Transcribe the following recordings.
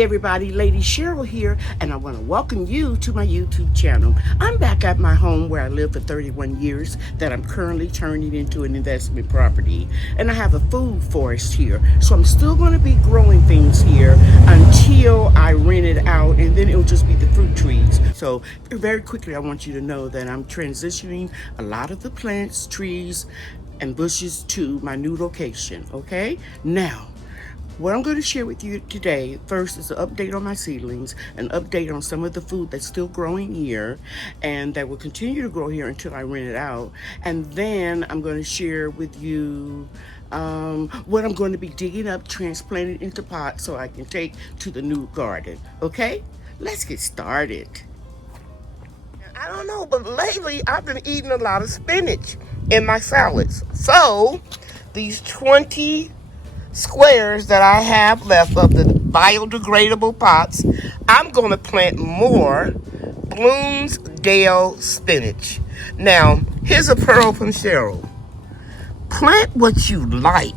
Hey everybody, Lady Cheryl here, and I want to welcome you to my YouTube channel. I'm back at my home where I lived for 31 years that I'm currently turning into an investment property. And I have a food forest here, so I'm still going to be growing things here until I rent it out, and then it'll just be the fruit trees. So very quickly, I want you to know that I'm transitioning a lot of the plants, trees, and bushes to my new location, okay? Now, what I'm going to share with you today, first is an update on my seedlings, an update on some of the food that's still growing here and that will continue to grow here until I rent it out. And then I'm going to share with you what I'm going to be digging up, transplanting into pots so I can take to the new garden. Okay, let's get started. I don't know, but lately I've been eating a lot of spinach in my salads. So these 20 squares that I have left of the biodegradable pots, I'm going to plant more Bloomsdale spinach. Now, here's a pearl from Cheryl. Plant what you like.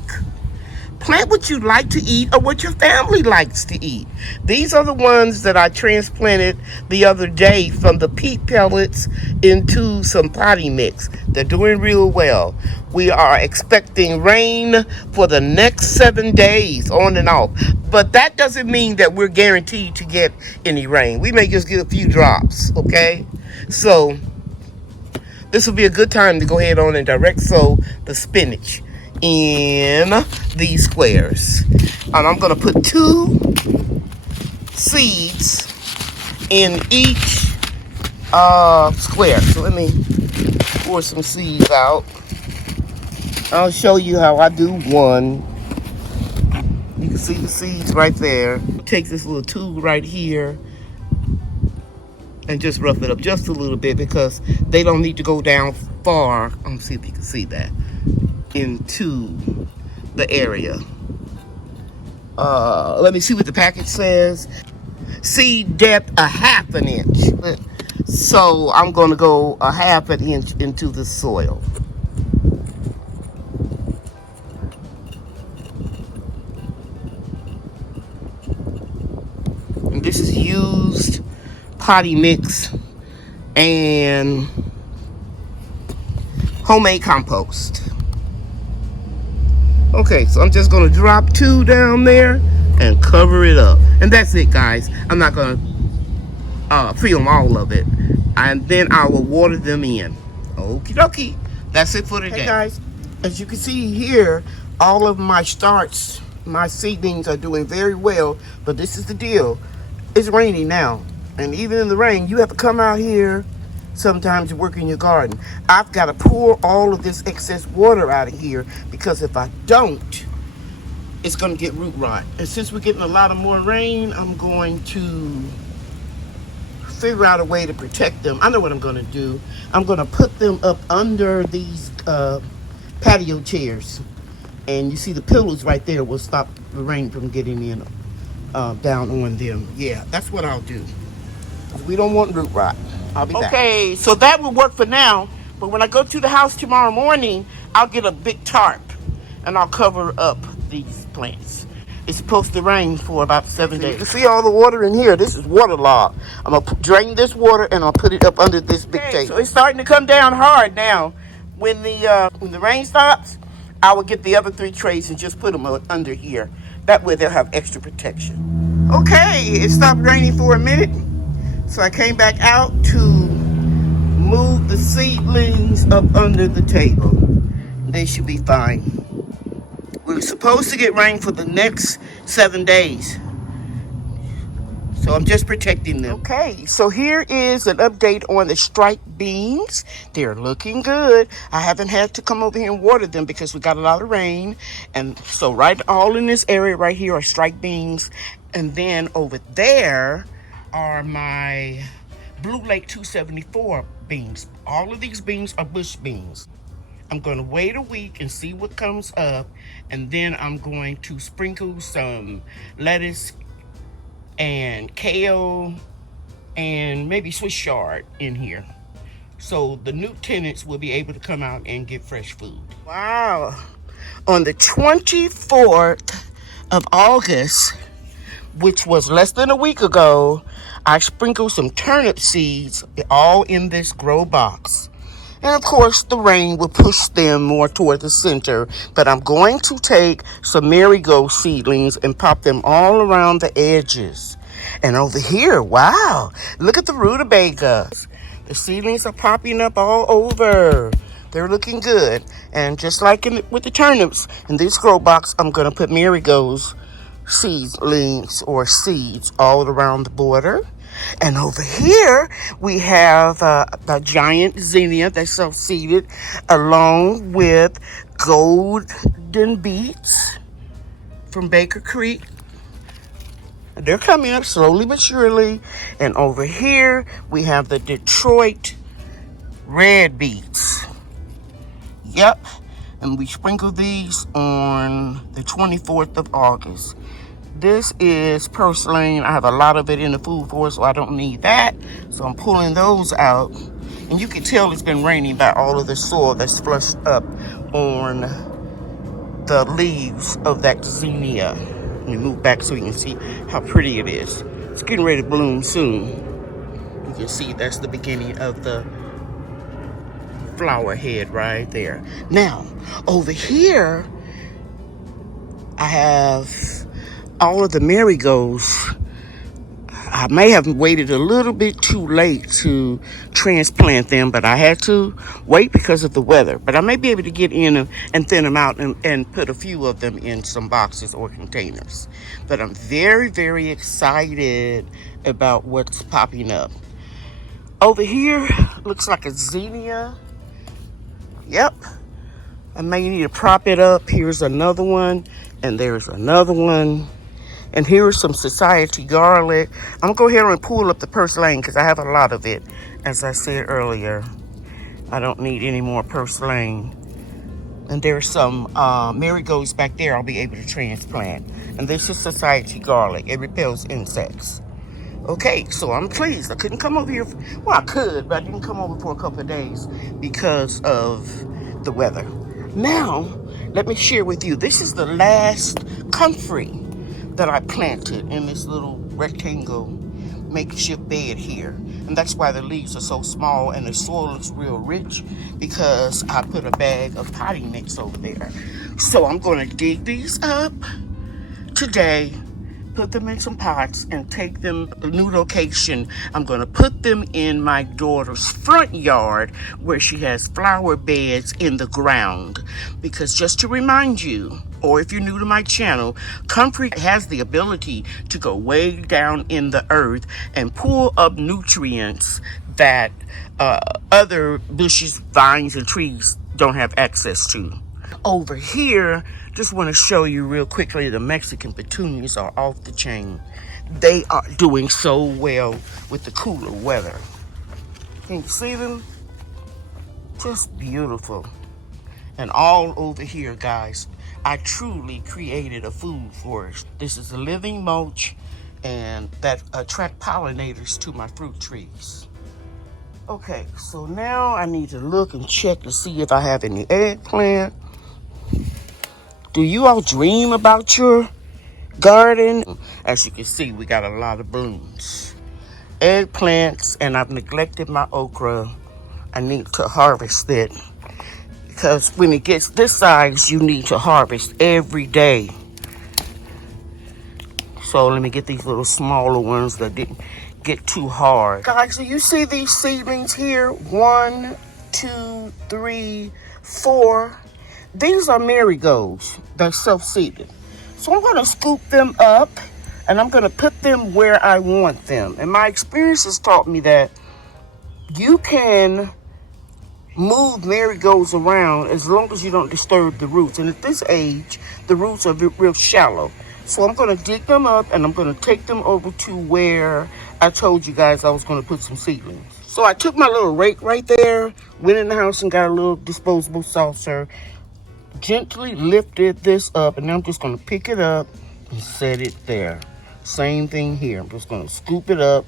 Plant what you like to eat or what your family likes to eat. These are the ones that I transplanted the other day from the peat pellets into some potty mix. They're doing real well. We are expecting rain for the next 7 days, on and off. But that doesn't mean that we're guaranteed to get any rain. We may just get a few drops, okay? So this will be a good time to go ahead on and direct sow the spinach in these squares. And I'm going to put 2 seeds in each square. So let me pour some seeds out. I'll show you how I do one. You can see the seeds right there. Take this little tube right here and just rough it up just a little bit because they don't need to go down far. Let's see if you can see that. Into the area. Let me see what the package says. Seed depth 1/2 inch. So I'm going to go 1/2 inch into the soil. And this is used potty mix and homemade compost. Okay, so I'm just going to drop 2 down there and cover it up. And that's it, guys. I'm not going to film all of it. And then I will water them in. Okie dokie. That's it for today. Hey, guys. As you can see here, all of my starts, my seedlings are doing very well. But this is the deal. It's raining now. And even in the rain, you have to come out here sometimes to work in your garden. I've got to pour all of this excess water out of here because if I don't, it's going to get root rot. And since we're getting a lot of more rain, I'm going to figure out a way to protect them. I know what I'm going to do. I'm going to put them up under these patio chairs. And you see the pillows right there will stop the rain from getting in down on them. Yeah, that's what I'll do. We don't want root rot. I'll be back. Okay, so that will work for now. But when I go to the house tomorrow morning, I'll get a big tarp and I'll cover up these plants. It's supposed to rain for about 7 days. You can see all the water in here. This is waterlogged. I'm gonna drain this water and I'll put it up under this big table. So it's starting to come down hard now. When the rain stops, I will get the other 3 trays and just put them under here. That way they'll have extra protection. Okay, it stopped raining for a minute. So I came back out to move the seedlings up under the table. They should be fine. We're supposed to get rain for the next 7 days. So I'm just protecting them. Okay, so here is an update on the striped beans. They're looking good. I haven't had to come over here and water them because we got a lot of rain. And so right all in this area right here are striped beans. And then over there are my Blue Lake 274 beans. All of these beans are bush beans. I'm going to wait a week and see what comes up, and then I'm going to sprinkle some lettuce and kale and maybe Swiss chard in here. So the new tenants will be able to come out and get fresh food. Wow. On the 24th of August, which was less than a week ago, I sprinkled some turnip seeds all in this grow box. And of course, the rain will push them more toward the center. But I'm going to take some marigold seedlings and pop them all around the edges. And over here, wow, look at the rutabaga. The seedlings are popping up all over. They're looking good. And just like with the turnips, in this grow box, I'm going to put marigolds seedlings or seeds all around the border. And over here, we have the giant zinnia that's self-seeded along with golden beets from Baker Creek. They're coming up slowly but surely. And over here, we have the Detroit red beets. Yep. And we sprinkle these on the 24th of August. This is purslane. I have a lot of it in the food forest, so I don't need that. So I'm pulling those out. And you can tell it's been raining by all of the soil that's flushed up on the leaves of that zinnia. Let me move back so you can see how pretty it is. It's getting ready to bloom soon. You can see that's the beginning of the flower head right there. Now, over here, I have all of the marigolds. I may have waited a little bit too late to transplant them, but I had to wait because of the weather. But I may be able to get in and thin them out and put a few of them in some boxes or containers. But I'm very, very excited about what's popping up. Over here, looks like a zinnia. Yep. I may need to prop it up. Here's another one, and there's another one. And here's some society garlic. I'm gonna go ahead and pull up the purslane because I have a lot of it. As I said earlier, I don't need any more purslane. And there's some marigolds back there I'll be able to transplant. And this is society garlic. It repels insects. Okay, so I'm pleased. I couldn't come over here. Well, I could, but I didn't come over for a couple of days because of the weather. Now, let me share with you. This is the last comfrey that I planted in this little rectangle makeshift bed here. And that's why the leaves are so small and the soil looks real rich, because I put a bag of potting mix over there. So I'm going to dig these up today, put them in some pots, and take them to a new location. I'm going to put them in my daughter's front yard where she has flower beds in the ground. Because just to remind you, or if you're new to my channel, comfrey has the ability to go way down in the earth and pull up nutrients that other bushes, vines, and trees don't have access to. Over here, just want to show you real quickly, the Mexican petunias are off the chain. They are doing so well with the cooler weather. Can you see them? Just beautiful. And all over here, guys, I truly created a food forest. This is a living mulch and that attract pollinators to my fruit trees. Okay, so now I need to look and check to see if I have any eggplant. Do you all dream about your garden? As you can see, we got a lot of blooms. Eggplants, and I've neglected my okra. I need to harvest it, because when it gets this size, you need to harvest every day. So let me get these little smaller ones that didn't get too hard. Guys, do you see these seedlings here? 1, 2, 3, 4. These are marigolds. They're self-seeded. So I'm going to scoop them up and I'm going to put them where I want them. And my experience has taught me that you can move marigolds around as long as you don't disturb the roots. And at this age, the roots are real shallow. So I'm going to dig them up and I'm going to take them over to where I told you guys I was going to put some seedlings. So I took my little rake right there, went in the house and got a little disposable saucer, gently lifted this up, and now I'm just going to pick it up and set it there. Same thing here. I'm just going to scoop it up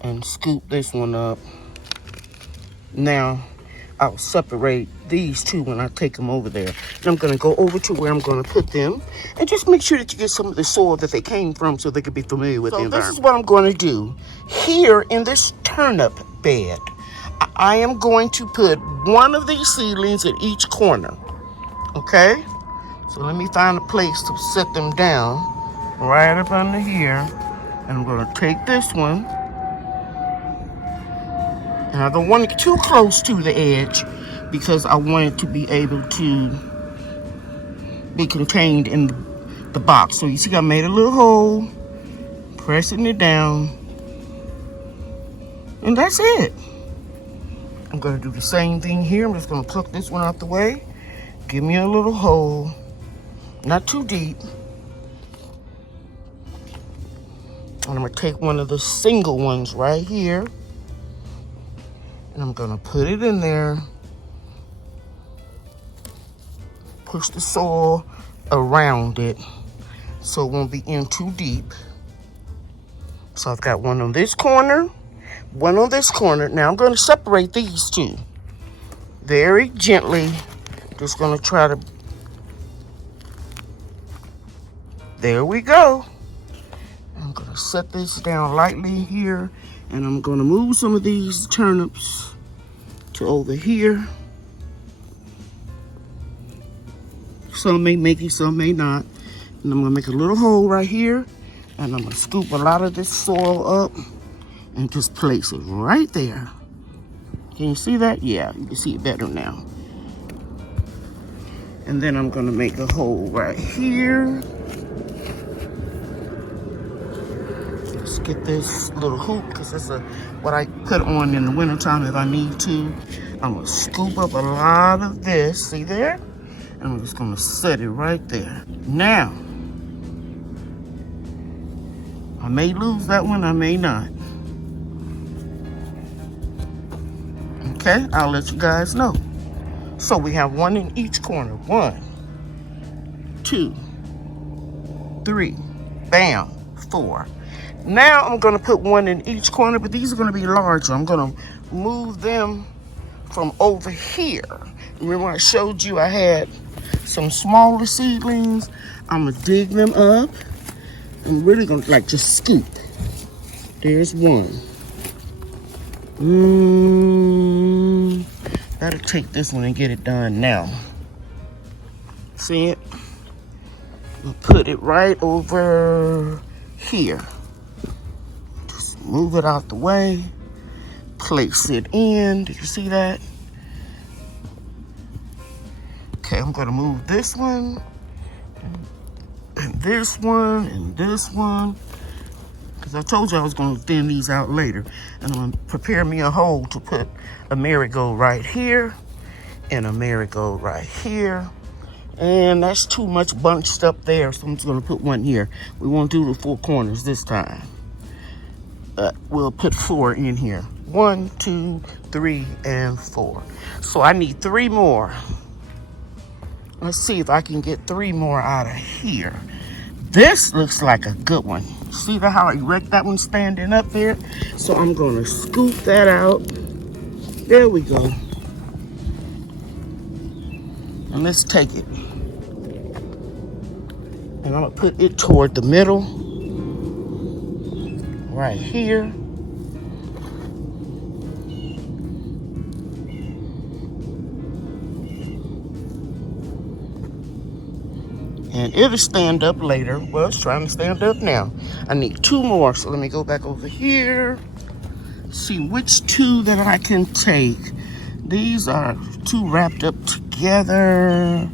and scoop this one up. Now I'll separate these two when I take them over there. And I'm going to go over to where I'm going to put them. And just make sure that you get some of the soil that they came from so they can be familiar with the environment. So this is what I'm going to do. Here in this turnip bed, I am going to put one of these seedlings at each corner. Okay? So let me find a place to set them down right up under here. And I'm going to take this one. And I don't want it too close to the edge because I want it to be able to be contained in the box. So you see I made a little hole, pressing it down, and that's it. I'm going to do the same thing here. I'm just going to pluck this one out the way. Give me a little hole, not too deep. And I'm going to take one of the single ones right here. And I'm going to put it in there. Push the soil around it so it won't be in too deep. So I've got one on this corner, one on this corner. Now I'm going to separate these two very gently. Just going to try to, there we go. I'm going to set this down lightly here, and I'm going to move some of these turnips to over here. Some may make it, some may not. And I'm gonna make a little hole right here, and I'm gonna scoop a lot of this soil up and just place it right there. Can you see that? Yeah, you can see it better now. And then I'm gonna make a hole right here. Let's get this little hoop, because this is what I put on in the wintertime if I need to. I'm gonna scoop up a lot of this, see there? And I'm just gonna set it right there. Now, I may lose that one, I may not. Okay, I'll let you guys know. So we have one in each corner. 1, 2, 3, bam, 4. Now I'm gonna put one in each corner, but these are gonna be larger. I'm gonna move them from over here. Remember I showed you I had some smaller seedlings? I'm gonna dig them up. I'm really gonna just scoop. There's one. Gotta take this one and get it done now. See it? I'll put it right over here. Just move it out the way. Place it in. Did you see that? Okay, I'm gonna move this one, and this one, and this one, because I told you I was gonna thin these out later. And I'm gonna prepare me a hole to put a marigold right here, and a marigold right here. And that's too much bunched up there, so I'm just gonna put one here. We won't do the 4 corners this time. We'll put 4 in here. 1, 2, 3, and 4. So I need 3 more. Let's see if I can get 3 more out of here. This looks like a good one. See how erect that one's standing up there? So I'm gonna scoop that out. There we go. And let's take it. And I'm gonna put it toward the middle. Right here. And it'll stand up later. Well, it's trying to stand up now. I need 2 more, so let me go back over here. See which 2 that I can take. These are 2 wrapped up together.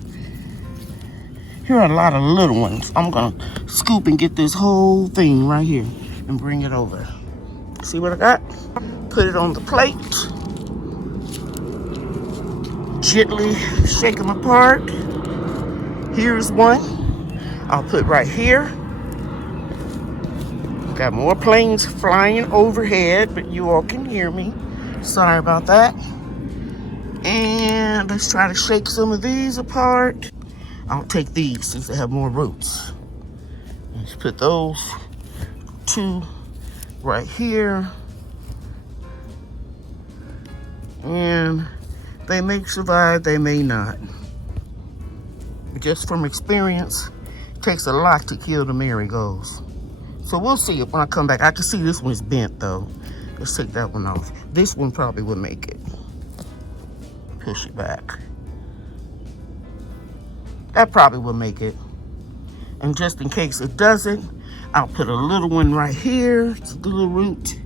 Here are a lot of little ones. I'm gonna scoop and get this whole thing right here and bring it over. See what I got? Put it on the plate. Gently shake them apart. Here's one. I'll put right here. Got more planes flying overhead, but you all can hear me. Sorry about that. And let's try to shake some of these apart. I'll take these since they have more roots. Let's put those 2 right here. And They may survive, they may not. Just from experience, it takes a lot to kill the marigolds. So we'll see it when I come back. I can see this one's bent though. Let's take that one off. This one probably will make it. Push it back. That probably will make it. And just in case it doesn't, I'll put a little one right here. It's a little root.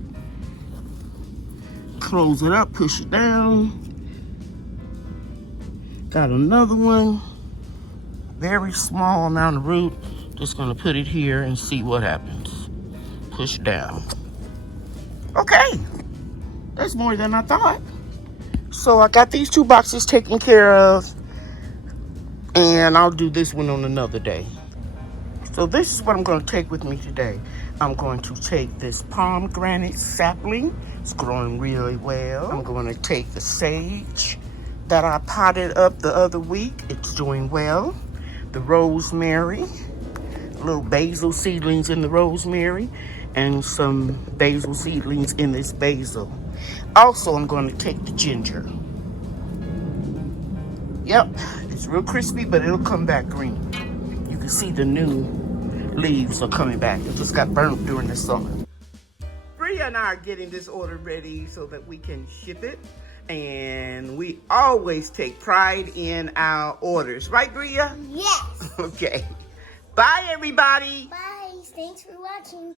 Close it up, push it down. Got another one. Very small amount of root. Just gonna put it here and see what happens. Push down. Okay, that's more than I thought. So I got these 2 boxes taken care of, and I'll do this one on another day. So this is what I'm gonna take with me today. I'm going to take this pomegranate sapling. It's growing really well. I'm gonna take the sage that I potted up the other week. It's doing well. The rosemary, little basil seedlings in the rosemary, and some basil seedlings in this basil. Also, I'm going to take the ginger. Yep, it's real crispy, but it'll come back green. You can see the new leaves are coming back. It just got burnt during the summer. Bria and I are getting this order ready so that we can ship it. And we always take pride in our orders. Right, Bria? Yes. Okay. Bye, everybody. Bye. Thanks for watching.